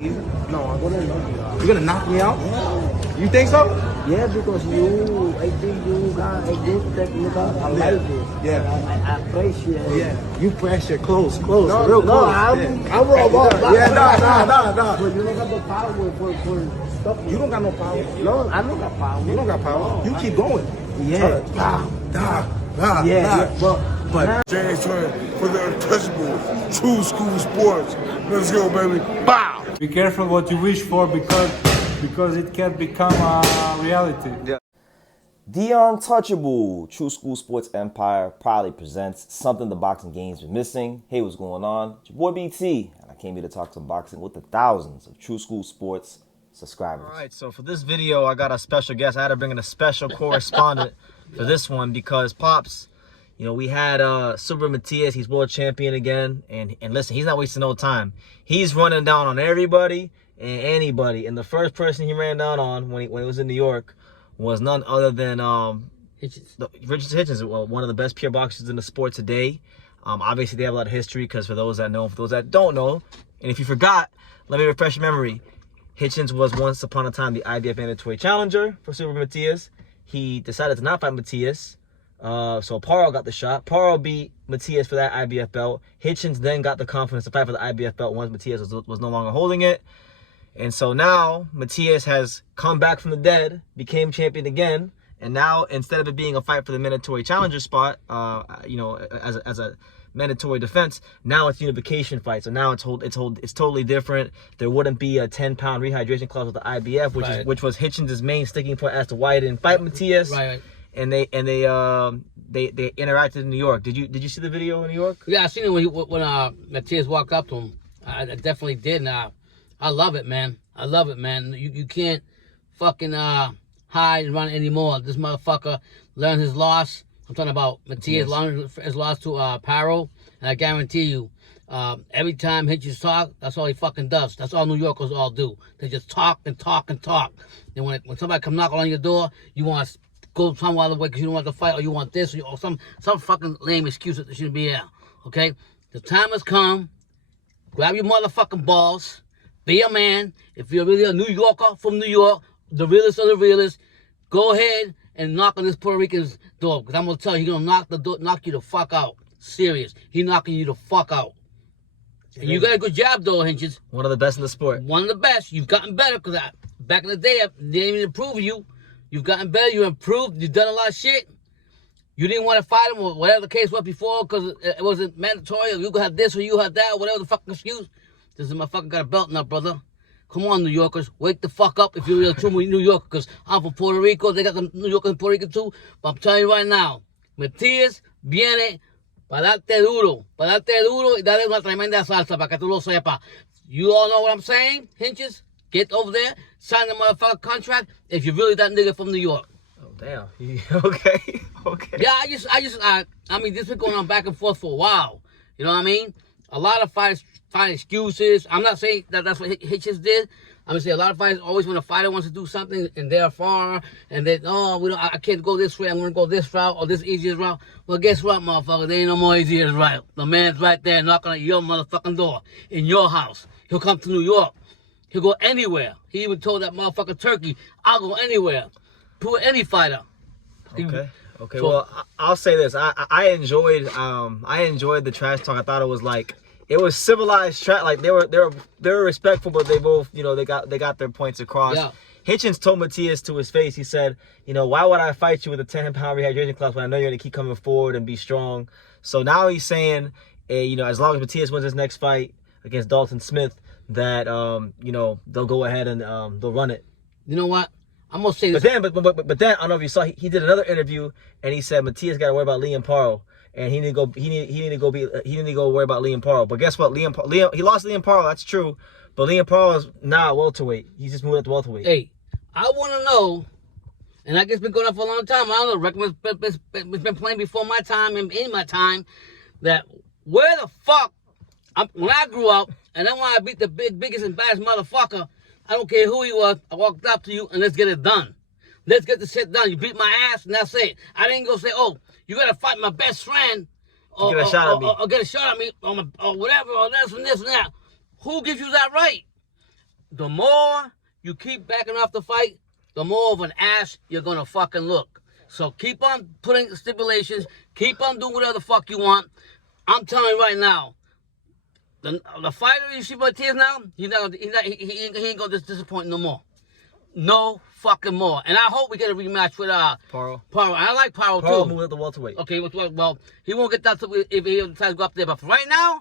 No, I'm gonna knock you out. You're gonna knock me out? Yeah. You think so? Yeah, because I think you got a good technique. I like it. Yeah. I appreciate it. Yeah. You pressure close, No, real no, close. I'm wrong. Yeah, nah. But you don't got the power for stuff. You don't got no power. No, I don't got power. You don't got power. You keep going. Yeah. Yeah. But James Twin for the untouchable true school sports. Let's go, baby. Bow! Be careful what you wish for because it can become a reality. Yeah. The Untouchable True School Sports Empire proudly presents something the boxing game's been missing. Hey, what's going on? It's your boy BT, and I came here to talk some boxing with the thousands of True School Sports subscribers. All right, so for this video, I got a special guest. I had to bring in a special correspondent for this one because Pops, you know, we had Subriel Matias. He's world champion again, and listen, he's not wasting no time. He's running down on everybody and anybody, and the first person he ran down on when he was in New York was none other than Richardson Hitchins, one of the best pure boxers in the sport today. Obviously, they have a lot of history because for those that know, for those that don't know, and if you forgot, let me refresh your memory. Hitchins was once upon a time the IBF mandatory challenger for Subriel Matias. He decided to not fight Matias, so Parro got the shot. Parro beat Matias for that IBF belt. Hitchins then got the confidence to fight for the IBF belt once Matias was no longer holding it. And so now Matias has come back from the dead, became champion again, and now instead of it being a fight for the mandatory challenger spot, you know, as a mandatory defense, now it's unification fight. So now it's totally different. There wouldn't be a 10-pound rehydration clause with the IBF, which was Hitchins' main sticking point as to why he didn't fight Matias. Right. And they interacted in New York. Did you see the video in New York? Yeah, I seen it when Matias walked up to him. I definitely did. Now, I love it, man. I love it, man. You can't fucking hide and run anymore. This motherfucker learned his loss. I'm talking about Matias learned his loss to Parro, and I guarantee you, every time Hitchins talk, that's all he fucking does. That's all New Yorkers all do. They just talk and talk and talk. And when somebody come knock on your door, you want to go some other way because you don't want to fight, or you want this, or some fucking lame excuse that shouldn't be there. Okay, the time has come. Grab your motherfucking balls. Be a man. If you're really a New Yorker from New York, the realest of the realest, go ahead and knock on this Puerto Rican's door. Because I'm going to tell you, he's going to knock you the fuck out. Serious. He's knocking you the fuck out. And you got a good job, though, Hitchins. One of the best in the sport. One of the best. You've gotten better because back in the day, they didn't even improve you. You've gotten better. You improved. You've done a lot of shit. You didn't want to fight him or whatever the case was before because it wasn't mandatory. You could have this or you had that or whatever the fucking excuse. This motherfucker got a belt now, brother. Come on, New Yorkers. Wake the fuck up if you're a true New Yorker, because I'm from Puerto Rico. They got some New Yorkers in Puerto Rico too. But I'm telling you right now, Matias viene para darte duro. Para darte duro y darle una tremenda salsa para que tú lo sepas. You all know what I'm saying, Hitchins? Get over there, sign the motherfucker contract if you're really that nigga from New York. Oh, damn. Okay. Yeah, I mean, this been going on back and forth for a while. You know what I mean? A lot of fighters find excuses. I'm not saying that that's what Hitchins did. I'm gonna say a lot of fighters always when a fighter wants to do something and they're far and they I can't go this way. I'm gonna go this route or this easiest route. Well, guess what, motherfucker? There ain't no more easiest route. The man's right there knocking at your motherfucking door in your house. He'll come to New York. He'll go anywhere. He even told that motherfucker Turkey, "I'll go anywhere." Put any fighter. Okay. So, well, I'll say this. I enjoyed the trash talk. I thought it was civilized trash. Like they were respectful, but they both, you know, they got their points across. Yeah. Hitchins told Matias to his face. He said, you know, why would I fight you with a 10-pound rehydration clause when I know you're gonna keep coming forward and be strong? So now he's saying, you know, as long as Matias wins his next fight against Dalton Smith, that you know, they'll go ahead and they'll run it. You know what? I'm gonna say this. But then I don't know if you saw, he did another interview and he said Matias got to worry about Liam Parro. And he didn't go worry about Liam Parro. But guess what? He lost Liam Parro. That's true. But Liam Parro is now welterweight. He's just moved up to welterweight. Hey, I want to know, and I guess it's been going on for a long time. I don't know. Recommend's been playing before my time and in my time. That where the fuck when I grew up and then when I beat the biggest and baddest motherfucker, I don't care who he was. I walked up to you and let's get it done. Let's get the shit done. You beat my ass and that's it. I didn't go say, oh, you gotta fight my best friend or get a shot at me, or whatever, or this and that. Who gives you that right? the more you keep backing off the fight, the more of an ass you're gonna fucking look. So keep on putting stipulations. Keep on doing whatever the fuck you want. I'm telling you right now, the fighter you see Matias now, he ain't gonna disappoint no more. No fucking more. And I hope we get a rematch with Parro. I like Parro Parro too. moved up the welterweight. Okay, well, he won't get that if he decides to go up there. But for right now,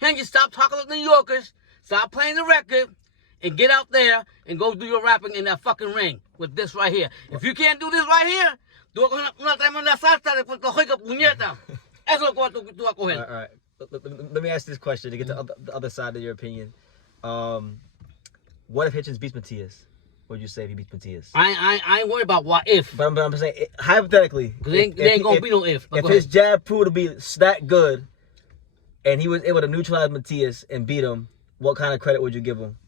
can you stop talking to the New Yorkers, stop playing the record, and get out there and go do your rapping in that fucking ring with this right here. If you can't do this right here, do una tremenda salsa de Puerto Rico, puñeta. Eso es lo que tú vas a coger. All right. Let me ask this question to get to the other side of your opinion. What if Hitchins beats Matias? What would you say if he beats Matias? I ain't worried about what if. But I'm saying, hypothetically. Because there ain't going to be no if. If his jab proved to be that good, and he was able to neutralize Matias and beat him, what kind of credit would you give him?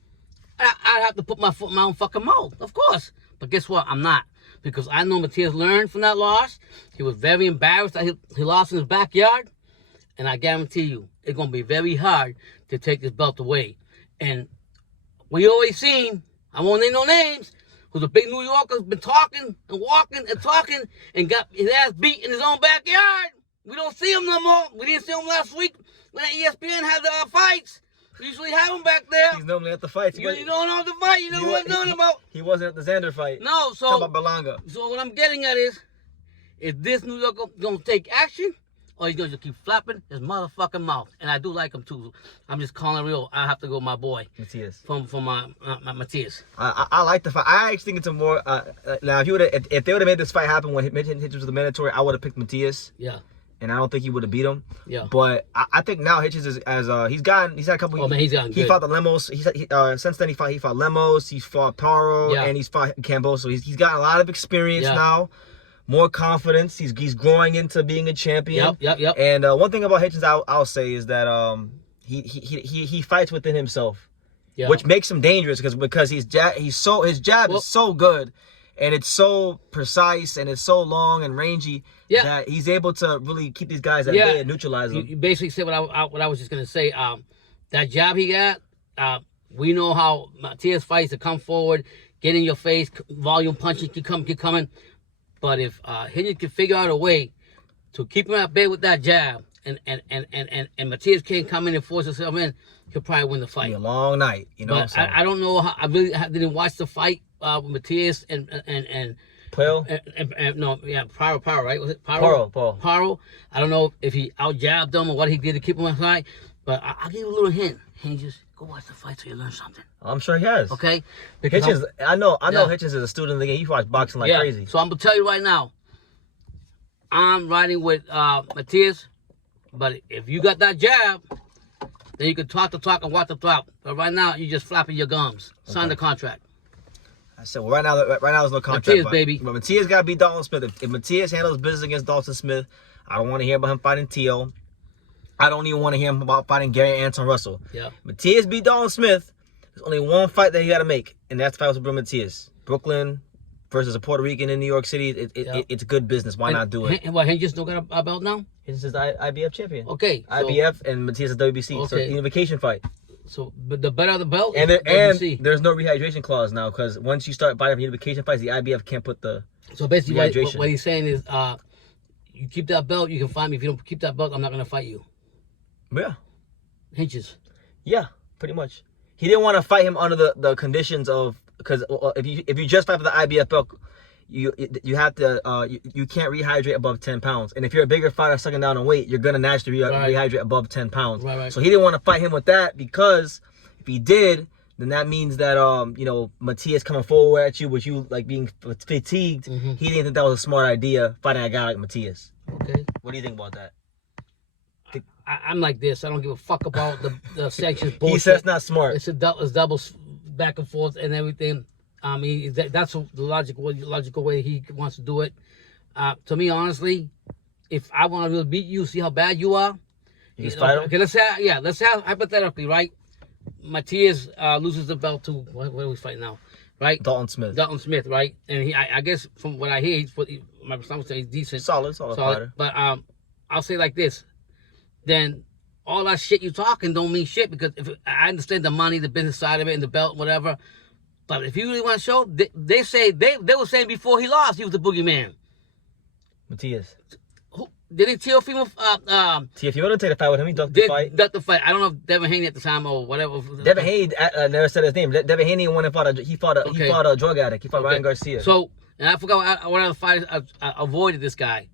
I'd have to put my foot in my own fucking mouth, of course. But guess what? I'm not. Because I know Matias learned from that loss. He was very embarrassed that he lost in his backyard. And I guarantee you, it's going to be very hard to take this belt away. And we always seen, I won't name no names, who's a big New Yorker's been talking and walking and talking and got his ass beat in his own backyard. We don't see him no more. We didn't see him last week when ESPN had the fights. We usually have him back there. He's normally at the fights. You don't know the fight. You know what I'm talking about. He wasn't at the Xander fight. No, so talk about Berlanga. So what I'm getting at is this New Yorker gonna take action, or he's gonna just keep flapping his motherfucking mouth? And I do like him too. I'm just calling it real. I have to go with my boy Matias. From my Matias. I like the fight. I actually think it's a more now if they would have made this fight happen when Hitchins was the mandatory, I would have picked Matias. Yeah. And I don't think he would have beat him. Yeah. But I think now Hitchins is he's had a couple. Oh man, he's gotten good. He fought the Lemos. Since then he fought Lemos. He fought Parro, and he's fought Camboso. So he's gotten a lot of experience now, more confidence. He's growing into being a champion. Yep. And one thing about Hitchins I'll say is that he fights within himself, which makes him dangerous because his jab is so good. And it's so precise and it's so long and rangy that he's able to really keep these guys at bay and neutralize them. You basically said what I was just gonna say. That jab he got, we know how Matias fights to come forward, get in your face, volume punching keep coming. But if Hitchins can figure out a way to keep him at bay with that jab, and Matias can't come in and force himself in, he'll probably win the fight. It'll be a long night, you know. But I don't know how. I really didn't watch the fight with Matias and Parro? Parro, right? Was it Parro? Parro. I don't know if he out jabbed him or what he did to keep him aside, but I'll give you a little hint. Just go watch the fight so you learn something. I'm sure he has. Okay? Because Hitchins, I know Hitchins is a student of the game. He watch boxing like crazy. So I'm gonna tell you right now, I'm riding with Matias, but if you got that jab, then you can talk the talk and walk the talk. But right now, you're just flapping your gums. Sign the contract. I said, well, right now there's no contract. Matias, baby. But Matias got to beat Dalton Smith. If Matias handles business against Dalton Smith, I don't want to hear about him fighting Tio. I don't even want to hear him about fighting Gary Anton Russell. Yeah. Matias beat Dalton Smith. There's only one fight that he got to make, and that's the fight with Subriel Matias. Brooklyn versus a Puerto Rican in New York City. It's good business. Why not do it? And what, Hitchins don't got a belt now? Hitchins is the IBF champion. Okay. IBF and Matias is WBC. Okay. So it's a unification fight. So, but the better the belt, and there's no rehydration clause now because once you start fighting for unification fights, the IBF can't put the So basically, what he's saying is, you keep that belt, you can fight me. If you don't keep that belt, I'm not gonna fight you. Yeah. Hitchins. Yeah, pretty much. He didn't want to fight him under the conditions of because if you just fight for the IBF belt, you have to you can't rehydrate above 10 pounds. And if you're a bigger fighter sucking down on weight, you're gonna naturally rehydrate above 10 pounds. Right. So he didn't want to fight him with that because if he did, then that means that Matias coming forward at you with you like being fatigued. Mm-hmm. He didn't think that was a smart idea fighting a guy like Matias. Okay. What do you think about that? I'm like this. I don't give a fuck about the sanctions bullshit. He says it's not smart. It's double back and forth and everything. I mean, that's the logical way he wants to do it. To me, honestly, if I want to really beat you, see how bad you are. You just fight him? Okay, let's say hypothetically, right? Matias loses the belt to what are we fighting now, right? Dalton Smith, right? And I guess from what I hear, my son would say he's decent, solid fighter. But I'll say like this. Then all that shit you talking don't mean shit, because if I understand the money, the business side of it, and the belt, whatever. But if you really want to show, they say they were saying before he lost, he was the boogeyman. Matias. Did he Teofimo? Teofimo didn't take the fight with him. He ducked the fight. Ducked the fight. I don't know if Devin Haney at the time or whatever. Devin Haney never said his name. Devin Haney won and fought he fought a drug addict. He fought Ryan Garcia. So, and I forgot what other fighters I avoided this guy.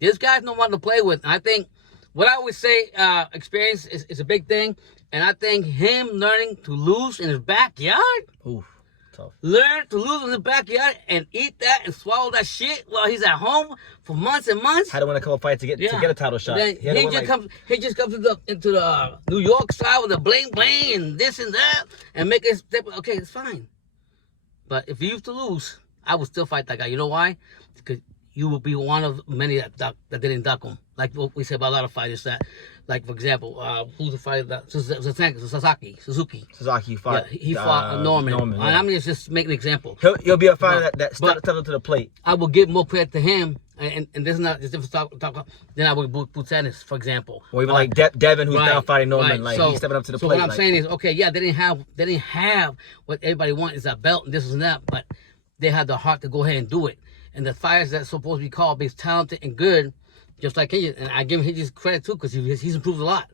This guy's no one to play with. And I think what I always say, experience is a big thing. And I think him learning to lose in his backyard. Oof. Tough. Learn to lose in the backyard and eat that and swallow that shit while he's at home for months and months. Had to win a couple fights to get a title shot. Then he just comes into the New York side with the bling bling and this and that and make it step. Okay, it's fine. But if you used to lose, I would still fight that guy. You know why? Because you will be one of many that didn't duck him. Like what we say about a lot of fighters that, like for example, who's the fighter that Suzuki fought. Yeah, he fought Norman. Yeah. I'm just making an example. He'll be a fighter that stepped up to the plate. I will give more credit to him, and this is not just different talk. Then I would Buchanan, for example, or even like Devin, who's now fighting Norman. Like he's stepping up to the plate. So what I'm saying is, okay, yeah, they didn't have what everybody wants is that belt and this and that, but they had the heart to go ahead and do it. And the fighters that's supposed to be called based talented and good, just like Hitchins, and I give him Hitchins credit too, because he's improved a lot.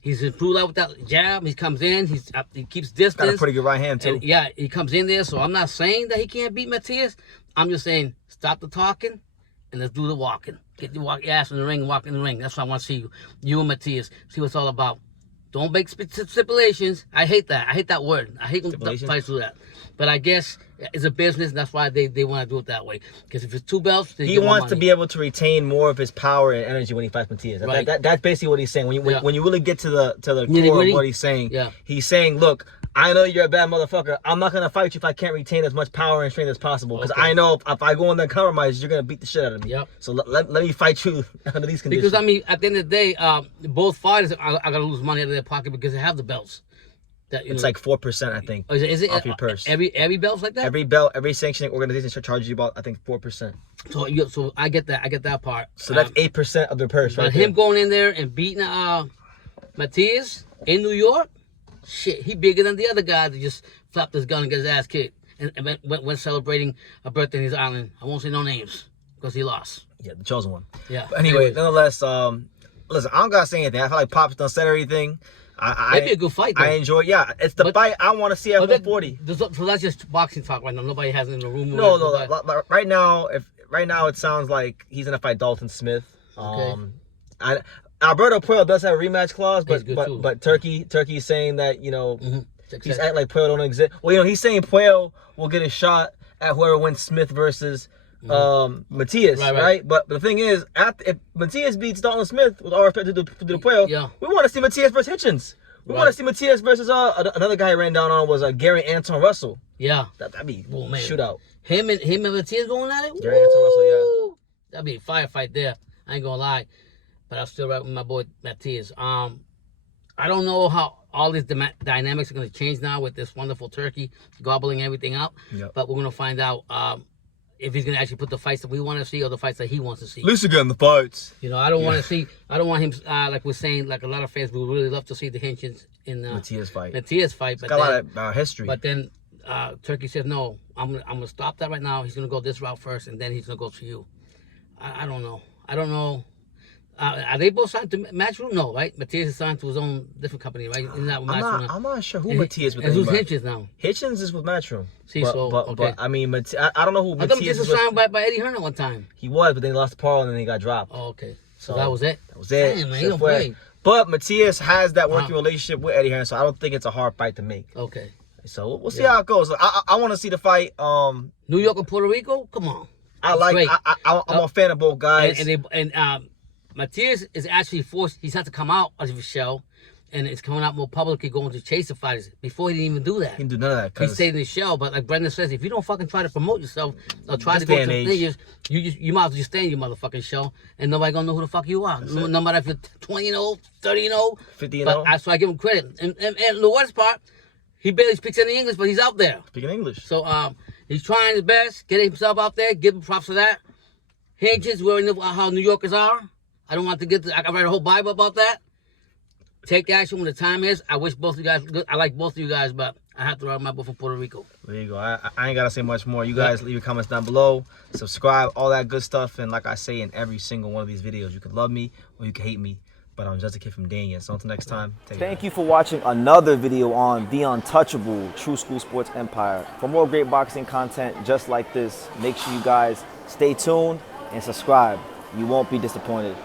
He's improved a lot with that jab. He comes in, he keeps distance. Got a pretty good right hand too. And yeah, he comes in there. So I'm not saying that he can't beat Matias. I'm just saying stop the talking and let's do the walking. Get your ass in the ring, walk in the ring. That's what I want to see you and Matias. See what it's all about. Don't make stipulations. I hate that. I hate that word. I hate when fights do that. But I guess it's a business, and that's why they want to do it that way. Because if it's two belts, then he wants to be able to retain more of his power and energy when he fights Matias. Right. That's basically what he's saying. When you really get to the core of what he's saying, he's saying, look, I know you're a bad motherfucker. I'm not gonna fight you if I can't retain as much power and strength as possible. Because I know if I go in there and compromise, you're gonna beat the shit out of me. Yep. So let me fight you under these conditions. Because I mean, at the end of the day, both fighters are gonna lose money out of their pocket because they have the belts. It's like 4%, I think. Is it off your purse? Every belt's like that. Every belt, every sanctioning organization charges you about, I think, 4%. So I get that. I get that part. So that's 8% of their purse, right? But him going in there and beating Matias in New York, shit, he bigger than the other guy that just flopped his gun and got his ass kicked and went celebrating a birthday in his island. I won't say no names because he lost. Yeah, the chosen one. Yeah. But anyway, nonetheless, listen, I don't gotta say anything. I feel like Pop's done said everything. It'd be a good fight, though. I enjoy, it's the fight I want to see at 140. So that's just boxing talk right now. Nobody has it in the room. No. Right now, it sounds like he's gonna fight Dalton Smith. Okay. Alberto Puello does have a rematch clause, but but Turkey's saying that he's acting like Puello don't exist. Well, he's saying Puello will get a shot at whoever wins Smith versus Matias, right? But the thing is, if Matias beats Dalton Smith, with all respect to the Puello, we want to see Matias versus Hitchins. We want to see Matias versus another guy I ran down on was Gary Anton Russell. Yeah, that'd be a shootout. Him and Matias going at it. Gary Anton Russell, yeah, that'd be a firefight there. I ain't gonna lie, but I'll still ride with my boy Matias. I don't know how all these dynamics are gonna change now with this wonderful turkey gobbling everything out. Yep. But we're gonna find out. If he's gonna actually put the fights that we want to see or the fights that he wants to see. At least again the fights. I don't want to see. I don't want him like we're saying. Like a lot of fans, we would really love to see the Hitchins in Matias fight. But got a lot of history. But then Turkey says no. I'm gonna stop that right now. He's gonna go this route first, and then he's gonna go to you. I don't know. Are they both signed to Matchroom? No, right? Matias is signed to his own different company, right? I'm not sure who Matias is with. And who's Hitchins now? Hitchins is with Matchroom. See, but I mean, I don't know who Matias is. I thought Matias was signed by Eddie Hearn at one time. He was, but then he lost to Parro and then he got dropped. Oh, okay. So that was it? That was it. Damn, man, he don't play. But Matias has that working relationship with Eddie Hearn, so I don't think it's a hard fight to make. Okay. So we'll see how it goes. I want to see the fight. New York and Puerto Rico? Come on. I'm a fan of both guys. And Matias is actually forced. He's had to come out of his shell, and it's coming out more publicly, going to chase the fighters. Before he didn't even do that. He didn't do none of that. He stayed in his shell. But like Brendan says, if you don't fucking try to promote yourself or try to go to things, you might as well just stay in your motherfucking shell, and nobody gonna know who the fuck you are. No matter if you're 20-0, 30-0, 50-0. So I give him credit. And the worst part, he barely speaks any English, but he's out there. Speaking English. So he's trying his best, getting himself out there. Give him props for that. Hitchins, we already know how New Yorkers are. I don't want to I write a whole Bible about that. take action when the time is. I wish both of you guys good. I like both of you guys, but I have to ride my boat from Puerto Rico. There you go. I ain't gotta say much more. You guys leave your comments down below, subscribe, all that good stuff. And like I say in every single one of these videos, you can love me or you can hate me, but I'm just a kid from Dania. So until next time, take care. Thank you for watching another video on The Untouchable True School Sports Empire. For more great boxing content just like this, make sure you guys stay tuned and subscribe. You won't be disappointed.